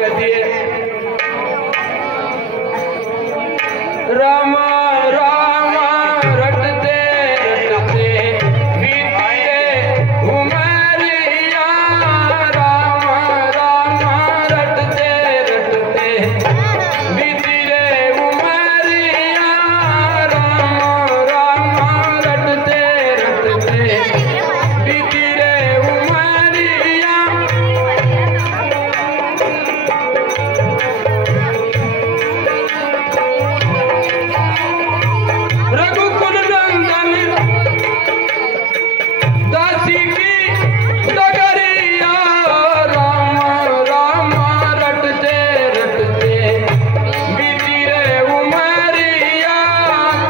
कहती है राम राम रटते रटते बीते उमरिया, राम राम रटते रटते बीती रे उमरिया, राम राम रटते रटते बीती रे उमरिया। रघुकुल नंदन दासी की डगरिया, राम राम रटते रटते बीती रे उमरिया,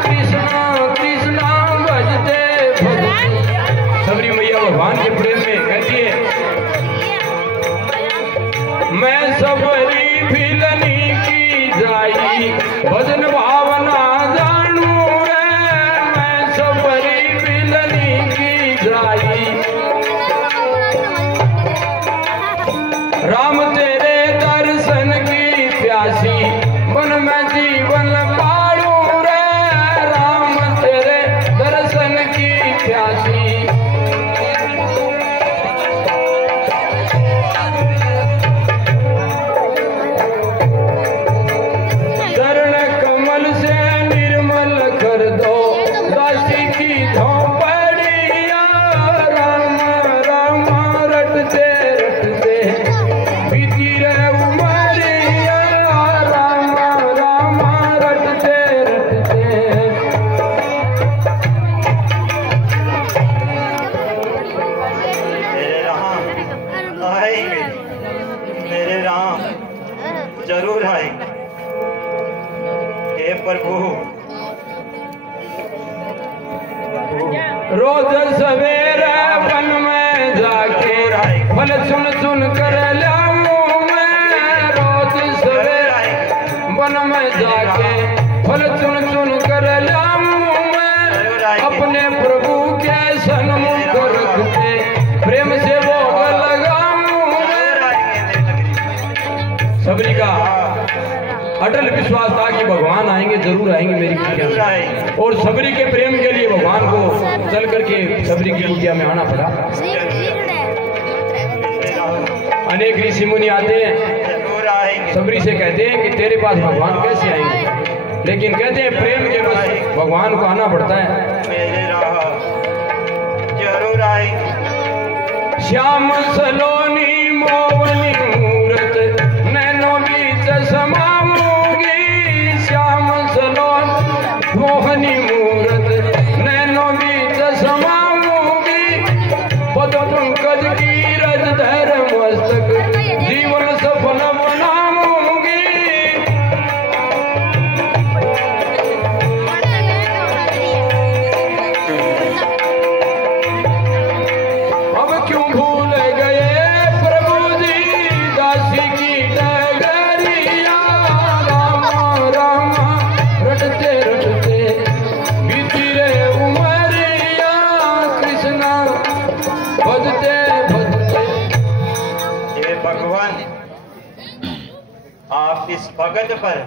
कृष्णा कृष्णा भजते भजते। सबरी मैया भगवान के प्रेम में कहती है मैं सबरी भिलनी की जाई, भजन भावना जानू रे, मैं सबरी भिलनी की जाई, राम तेरे दर्शन की प्यासी, मन में जीवन पालू रे, राम तेरे दर्शन की प्यासी। चरण कमल से निर्मल कर दो दासी की झोंपड़िया, राम राम रटते रटते बीती रे उमरिया, राम राम रटते रटते। मेरे राम आएंगे, मेरे राम जरूर आएंगे। हे प्रभु रोज सवेरे वन में जाके फल सुन सुन कर लाऊं मैं, रोज सवेरे वन में जाके फल सुन सुन कर लाऊं मैं, अपने प्रभु के सन्मुख रखते प्रेम से भोग लगाऊं मैं। सबरी का अटल विश्वास था कि भगवान आएंगे, जरूर आएंगे मेरी कुटिया में, और सबरी के प्रेम के लिए भगवान को चल करके सबरी की कुटिया में आना पड़ा। अनेक ऋषि मुनि आते हैं, सबरी से कहते हैं कि तेरे पास भगवान कैसे आएंगे, लेकिन कहते हैं प्रेम के बस भगवान को आना पड़ता है। मेरे राम जरूर आएंगे। श्याम सलोनी मोवनी मूरत नैनो बीच समाऊंगी, श्याम सलोन मोहनी मूरत नैनो बीच समाऊंगी, पद पंकज की रज धर मस्तक जीवन सफल बनाऊंगी। अब क्यों भूल गए प्रभु जी दासी की डगरिया, राम राम रटते रटते बीती रे उमरिया, कृष्णा भजते भजते। हे भगवान आप इस भगत पर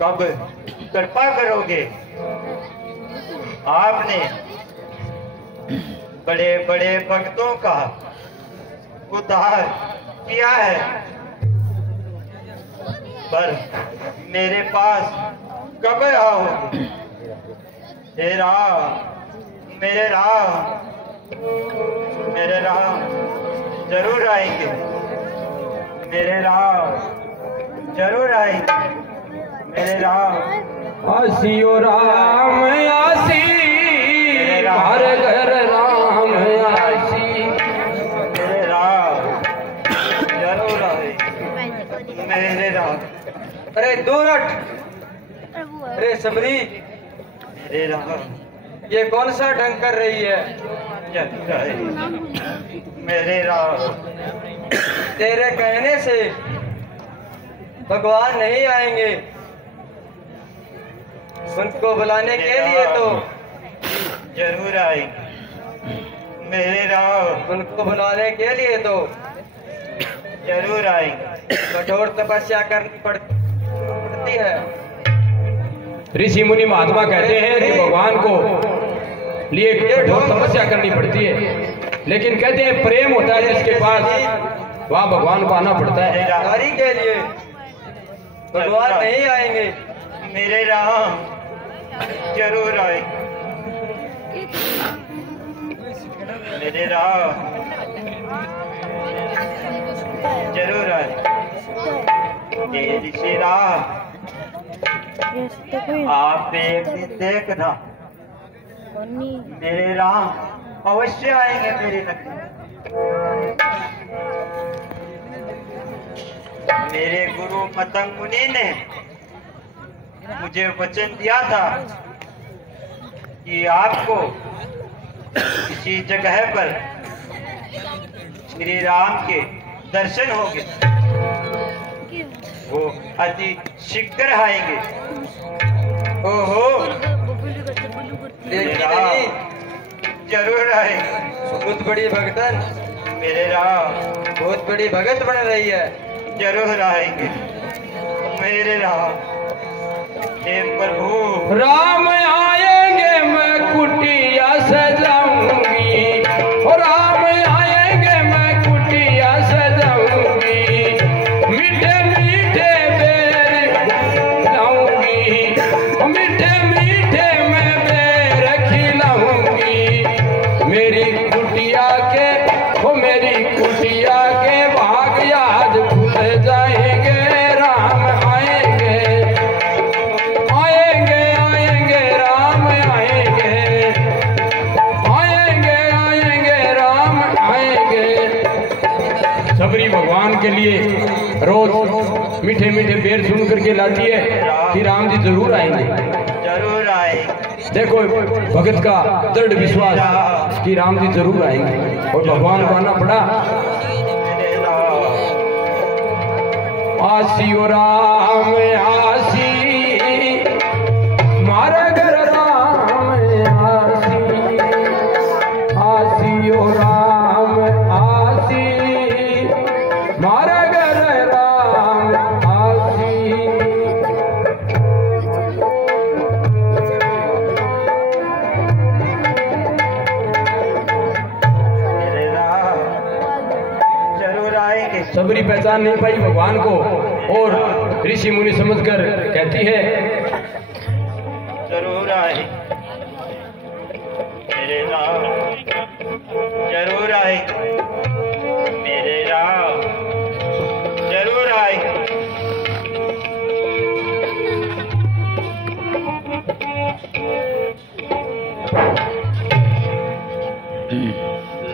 कब कृपा करोगे? आपने बड़े बड़े भक्तों का उद्धार किया है, पर मेरे पास कब आओगे? हे राम, मेरे राम, मेरे राम जरूर आएंगे, मेरे राम जरूर आएंगे, मेरे राम। आसियो राम आसी, हर घर राम आसी, मेरे राम जरूर आएंगे, मेरे राम। अरे दूर हट। अरे समरी, मेरे राम ये कौन सा ढंग कर रही है? जरूर आएंगे, मेरे राम। तेरे कहने से भगवान नहीं आएंगे, उनको बुलाने के लिए तो जरूर आएंगे, मेरे राम। उनको बुलाने के लिए तो जरूर आएंगे। कठोर तपस्या करनी पड़ती है। ऋषि मुनि महात्मा कहते हैं कि भगवान को लिए कठोर तपस्या करनी पड़ती है, लेकिन कहते हैं प्रेम होता है जिसके पास, वहाँ भगवान को आना पड़ता है। नारी के लिए भगवान नहीं आएंगे। मेरे राम जरूर आएंगे। मेरे राम जरूर आएंगे। श्री राम आप एक दिन देखना, मेरे राम अवश्य आएंगे मेरी नगरी। मेरे गुरु मतंग मुनि ने मुझे वचन दिया था कि आपको किसी जगह पर श्री राम के दर्शन होंगे, वो अति शीघ्र आएंगे। ओहो देखी नहीं, जरूर आएंगे। बहुत बड़ी भगतन, मेरे राम बहुत बड़ी भगत बन रही है। जरूर आएंगे मेरे राम। हे प्रभु राम आएंगे मैं कुटिया सजाऊंगी, और राम आएंगे मैं कुटिया सजाऊंगी, मीठे मीठे बेर लाऊंगी, मीठे मीठे मैं बेर खिलाऊंगी। मेरी कुटिया के भाग याद खुल जाएंगे। राम आएंगे आएंगे आएंगे, राम आएंगे आएंगे आएंगे, राम आएंगे। सबरी भगवान के लिए रोज मीठे मीठे बेर सुन करके लाती है कि राम जी जरूर आएंगे। जरूर आएंगे। देखो भगत का दृढ़ विश्वास कि राम जी जरूर आएंगे, और भगवान को आना पड़ा। मेरे राम आसी ओ राम आसी, मारा घर राम आसी, आसी ओ राम आसी, मारा घर राम आसी। मेरे राम जरूर आएंगे। सबरी पहचान नहीं पाई भगवान को, और ऋषि मुनि समझकर कहती है जरूर आएंगे। मेरे राम जरूर आएंगे। मेरे राम जरूर आएंगे।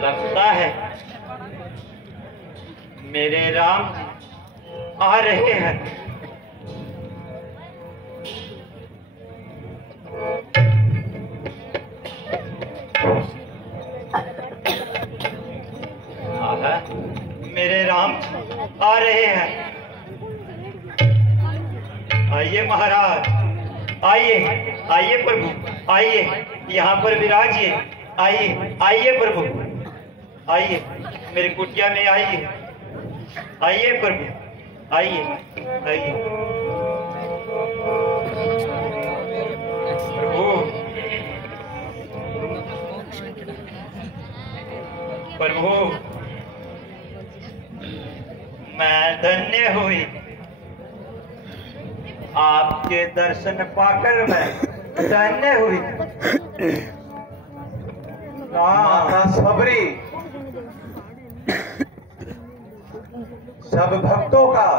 लगता है मेरे राम आ रहे हैं। मेरे राम आ रहे हैं। आइए महाराज, आइए आइए प्रभु, आइए यहाँ पर विराजिए। आइए आइए प्रभु, आइए मेरी कुटिया में आइए। आइए प्रभु, आइए आइए प्रभु। प्रभु मैं धन्य हुई, आपके दर्शन पाकर मैं धन्य हुई। माता सबरी सब भक्तों का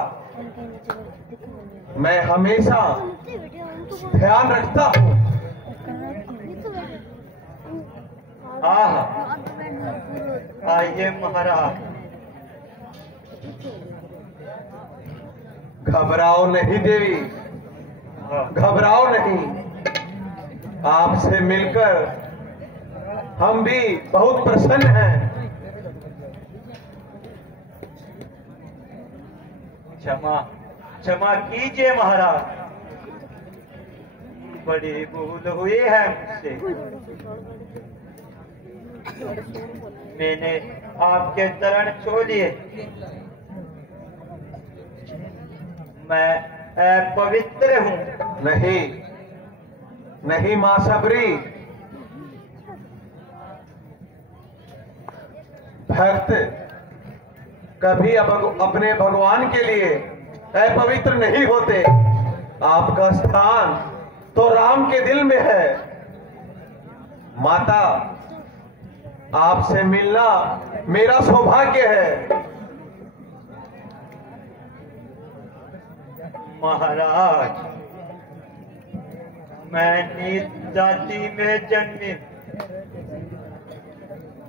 मैं हमेशा ध्यान रखता हूँ। आइए महाराज। घबराओ नहीं देवी, घबराओ नहीं। आपसे मिलकर हम भी बहुत प्रसन्न हैं। क्षमा क्षमा कीजिए महाराज, बड़ी भूल हुई है मुझसे। मैंने आपके चरण छू लिए, मैं पवित्र हूँ। नहीं नहीं मां सबरी, भक्त कभी अपने भगवान के लिए अपवित्र नहीं होते। आपका स्थान तो राम के दिल में है। माता, आपसे मिलना मेरा सौभाग्य है। महाराज, मैं नीच जाति में जन्मित,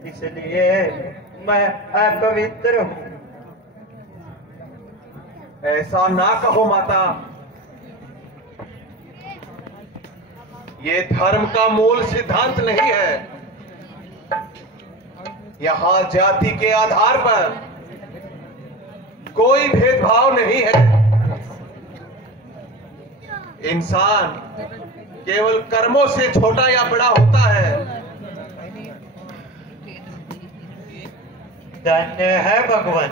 इसलिए मैं अपवित्र हूँ। ऐसा ना कहो माता, ये धर्म का मूल सिद्धांत नहीं है। यहां जाति के आधार पर कोई भेदभाव नहीं है। इंसान केवल कर्मों से छोटा या बड़ा होता है। धन्य है भगवान,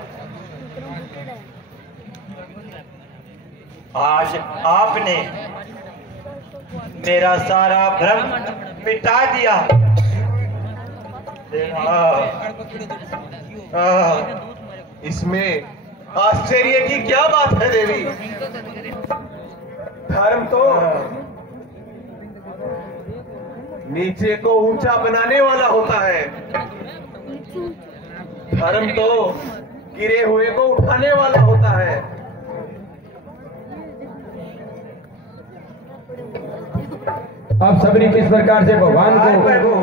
आज आपने मेरा सारा भ्रम मिटा दिया। इसमें आश्चर्य की क्या बात है देवी? धर्म तो नीचे को ऊंचा बनाने वाला होता है। धर्म तो गिरे हुए को उठाने वाला होता है। अब सबरी किस प्रकार से भगवान को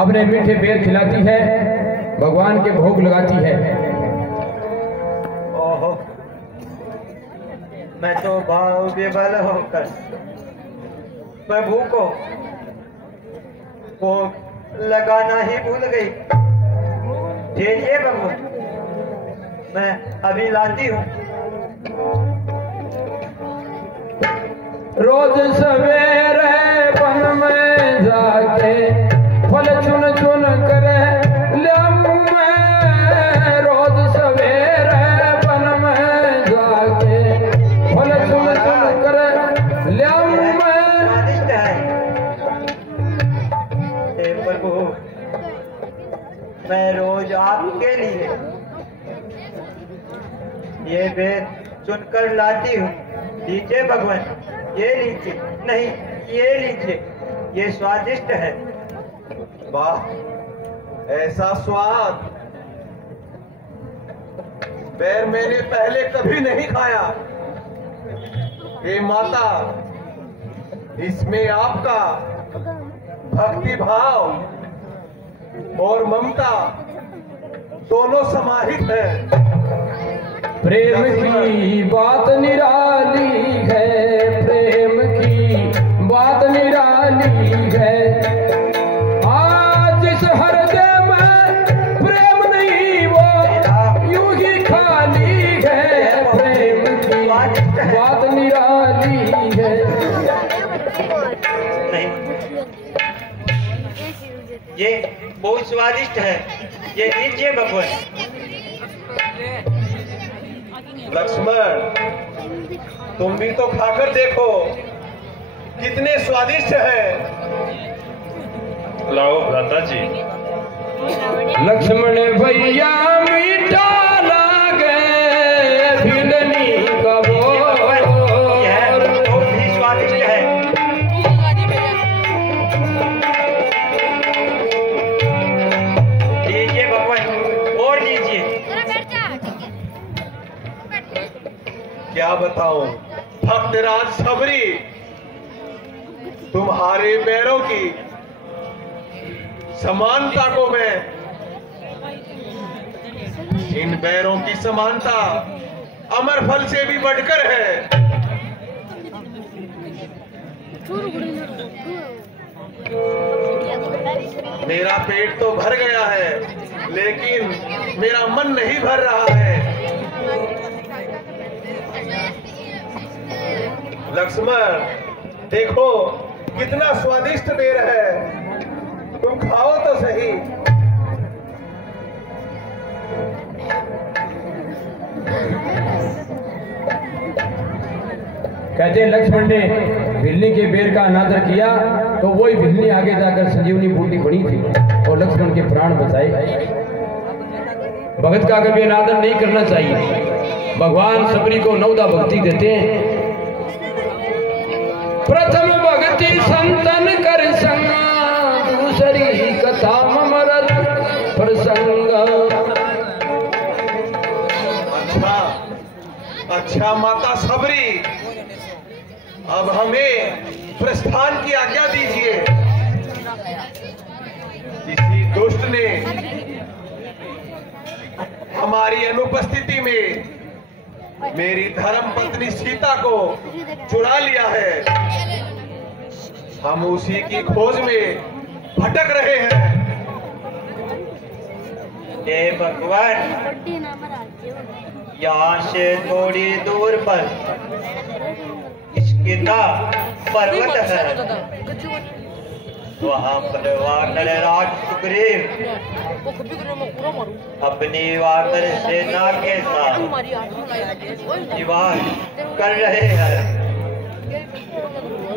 अपने मीठे पैर खिलाती है, भगवान के भोग लगाती है। ओहो, मैं तो भाव विभल होकर प्रभु को भोग लगाना ही भूल गई। ये भगवान, मैं अभी लाती हूँ। रोज सवेरे वन में जाके फल चुन चुन कर ल्याऊं मैं। रोज सवेरे वन में जाके फल चुन चुन कर ल्याऊं मैं। स्वादिष्ट है। हे प्रभु, मैं रोज आपके लिए ये वेद चुनकर लाती हूँ। लीजिए भगवान, ये लीजिए, नहीं ये लीजिए, ये स्वादिष्ट है। वाह, ऐसा स्वाद पैर मैंने पहले कभी नहीं खाया। हे माता, इसमें आपका भक्ति भाव और ममता दोनों समाहित है। प्रेम की बात निराली है, प्रेम की बात निराली है। आज इस हृदय में प्रेम नहीं, वो यूं ही खाली है। प्रेम की बात निराली है। नहीं, ये बहुत स्वादिष्ट है। ये लीजिए भगवान। लक्ष्मण, तुम भी तो खाकर देखो, कितने स्वादिष्ट है। लाओ भ्राता जी। लक्ष्मण भैया मीठा लागे भिलनी का बोल। यह बहुत ही स्वादिष्ट है। लीजिए भगवान, और लीजिए। क्या बताऊं भक्तराज सबरी, तुम्हारे पैरों की समानता को मैं, इन पैरों की समानता अमर फल से भी बढ़कर है। मेरा पेट तो भर गया है, लेकिन मेरा मन नहीं भर रहा है। लक्ष्मण, देखो कितना स्वादिष्ट बेर है, तुम खाओ तो सही। कहते हैं लक्ष्मण ने भिल्ली के बेर का अनादर किया तो वही भिल्ली आगे जाकर संजीवनी बूटी बनी थी और लक्ष्मण के प्राण बचाए। भगत का कभी अनादर नहीं करना चाहिए। भगवान सबरी को नवदा भक्ति देते हैं। प्रथम भक्ति संतन कर संगा, दूसरी कथा ममरत प्रसंग। अच्छा माता सबरी, अब हमें प्रस्थान की आज्ञा दीजिए। किसी दुष्ट ने हमारी अनुपस्थिति में मेरी धर्म पत्नी सीता को चुरा लिया है। हम उसी की खोज में भटक रहे हैं। हे भगवान, यहाँ से थोड़ी दूर पर किसकिदा पर्वत है, वहाँ पर वानर राज सुग्रीव अपनी वानर सेना के साथ निवास कर रहे हैं।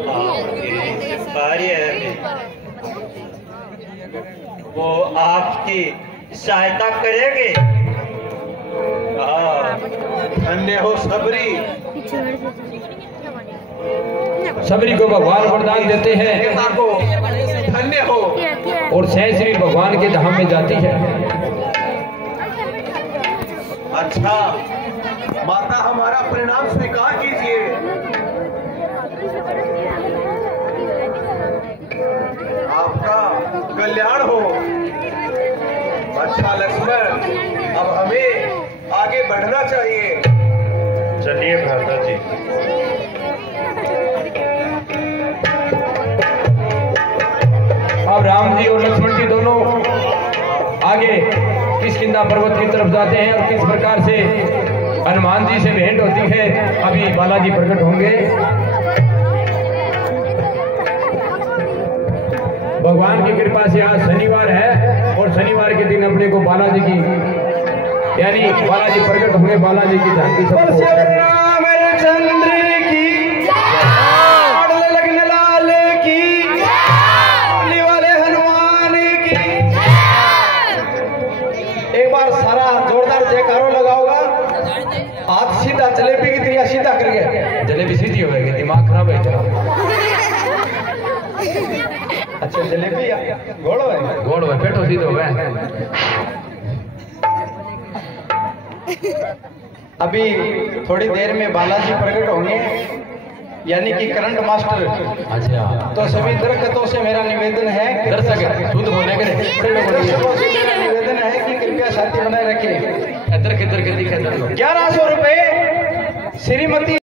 आपके कार्य वो आपकी सहायता करेंगे। धन्य हो सबरी। सबरी को भगवान वरदान देते हैं, को धन्य हो, और सहश्री भगवान के धाम में जाती है। अच्छा माता, हमारा परिणाम स्वीकार कीजिए। आपका कल्याण हो। अच्छा लक्ष्मण, अब हमें आगे बढ़ना चाहिए। चलिए भ्राता जी। अब राम जी और लक्ष्मण जी दोनों आगे किष्किंधा पर्वत की तरफ जाते हैं और किस प्रकार से हनुमान जी से भेंट होती है अभी बालाजी प्रकट होंगे। भगवान की कृपा से आज शनिवार है और शनिवार के दिन अपने को बालाजी की यानी बालाजी प्रकट होंगे। बालाजी की झांकी सबको रामचंद्र की लगने लाल की वाले हनुमान की। एक बार सारा जोरदार जयकारो लगाओगा। हाथ सीधा जलेबी की तरह सीधा करके, जलेबी सीधी हो गई, दिमाग खराब है तेरा। अच्छा जलेबी घोड़ो है पेटो सीधो हो गए। अभी थोड़ी देर में बालाजी प्रकट होंगे यानी कि करंट मास्टर। अच्छा, तो सभी दर्शकों से मेरा निवेदन है, दर्शक शुद्ध बोले दर्शकों से मेरा निवेदन है कि कृपया शांति बनाए रखें। 1100 रुपए श्रीमती